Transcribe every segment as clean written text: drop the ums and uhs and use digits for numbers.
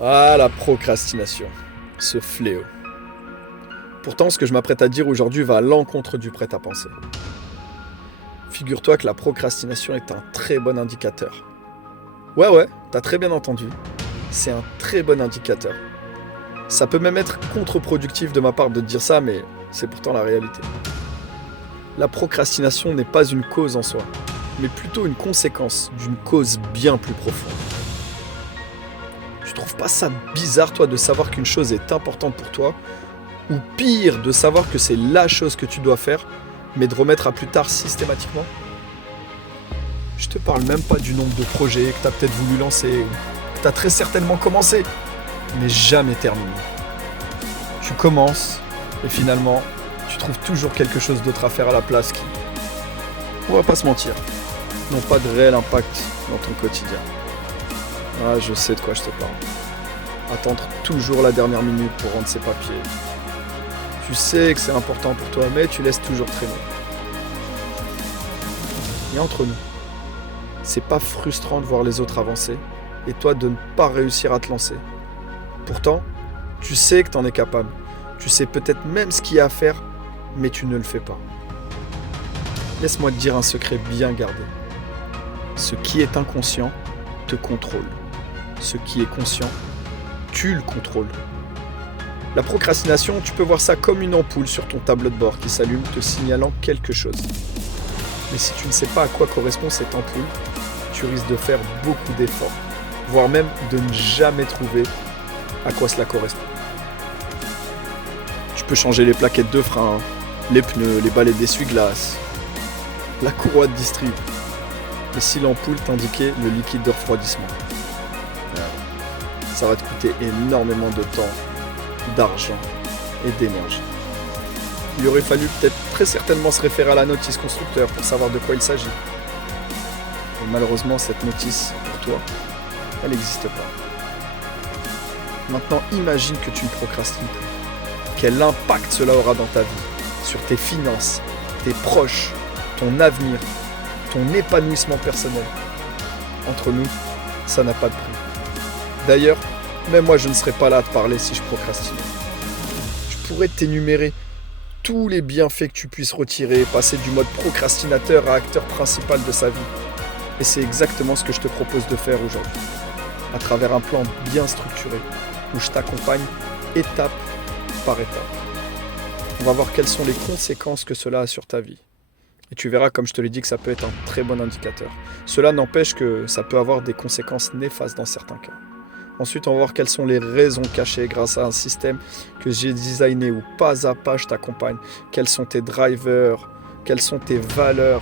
Ah, la procrastination, ce fléau. Pourtant, ce que je m'apprête à dire aujourd'hui va à l'encontre du prêt-à-penser. Figure-toi que la procrastination est un très bon indicateur. Ouais, t'as très bien entendu. C'est un très bon indicateur. Ça peut même être contre-productif de ma part de te dire ça, mais c'est pourtant la réalité. La procrastination n'est pas une cause en soi, mais plutôt une conséquence d'une cause bien plus profonde. Tu trouves pas ça bizarre, toi, de savoir qu'une chose est importante pour toi, ou pire, de savoir que c'est la chose que tu dois faire, mais de remettre à plus tard systématiquement? Je te parle même pas du nombre de projets que tu as peut-être voulu lancer, que tu as très certainement commencé, mais jamais terminé. Tu commences, et finalement, tu trouves toujours quelque chose d'autre à faire à la place qui, on va pas se mentir, n'ont pas de réel impact dans ton quotidien. Ah, je sais de quoi je te parle. Attendre toujours la dernière minute pour rendre ses papiers. Tu sais que c'est important pour toi, mais tu laisses toujours traîner. Et entre nous, c'est pas frustrant de voir les autres avancer et toi de ne pas réussir à te lancer. Pourtant, tu sais que t'en es capable. Tu sais peut-être même ce qu'il y a à faire, mais tu ne le fais pas. Laisse-moi te dire un secret bien gardé. Ce qui est inconscient te contrôle. Ce qui est conscient, tu le contrôles. La procrastination, tu peux voir ça comme une ampoule sur ton tableau de bord qui s'allume te signalant quelque chose. Mais si tu ne sais pas à quoi correspond cette ampoule, tu risques de faire beaucoup d'efforts, voire même de ne jamais trouver à quoi cela correspond. Tu peux changer les plaquettes de frein, les pneus, les balais d'essuie-glace, la courroie de distrib. Mais si l'ampoule t'indiquait le liquide de refroidissement, ça va te coûter énormément de temps, d'argent et d'énergie. Il aurait fallu peut-être très certainement se référer à la notice constructeur pour savoir de quoi il s'agit. Et malheureusement, cette notice, pour toi, elle n'existe pas. Maintenant, imagine que tu ne procrastines plus. Quel impact cela aura dans ta vie, sur tes finances, tes proches, ton avenir, ton épanouissement personnel. Entre nous, ça n'a pas de prix. D'ailleurs, même moi je ne serais pas là à te parler si je procrastinais. Je pourrais t'énumérer tous les bienfaits que tu puisses retirer, passer du mode procrastinateur à acteur principal de sa vie. Et c'est exactement ce que je te propose de faire aujourd'hui, à travers un plan bien structuré, où je t'accompagne étape par étape. On va voir quelles sont les conséquences que cela a sur ta vie. Et tu verras, comme je te l'ai dit, que ça peut être un très bon indicateur. Cela n'empêche que ça peut avoir des conséquences néfastes dans certains cas. Ensuite, on va voir quelles sont les raisons cachées grâce à un système que j'ai designé où pas à pas je t'accompagne. Quels sont tes drivers, quelles sont tes valeurs.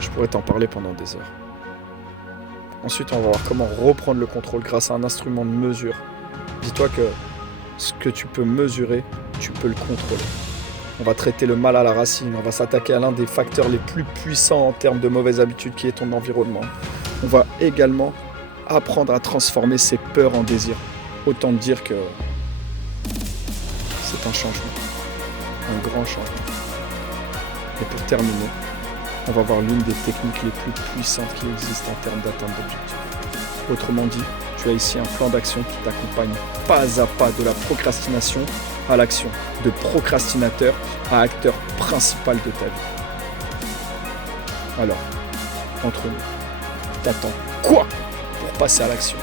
Je pourrais t'en parler pendant des heures. Ensuite, on va voir comment reprendre le contrôle grâce à un instrument de mesure. Dis-toi que ce que tu peux mesurer, tu peux le contrôler. On va traiter le mal à la racine, on va s'attaquer à l'un des facteurs les plus puissants en termes de mauvaises habitudes qui est ton environnement. On va également apprendre à transformer ses peurs en désirs. Autant te dire que c'est un changement, un grand changement. Et pour terminer, on va voir l'une des techniques les plus puissantes qui existent en termes d'atteinte d'objectifs. Autrement dit, tu as ici un plan d'action qui t'accompagne pas à pas de la procrastination à l'action, de procrastinateur à acteur principal de ta vie. Alors, entre nous, t'attends quoi pour passer à l'action?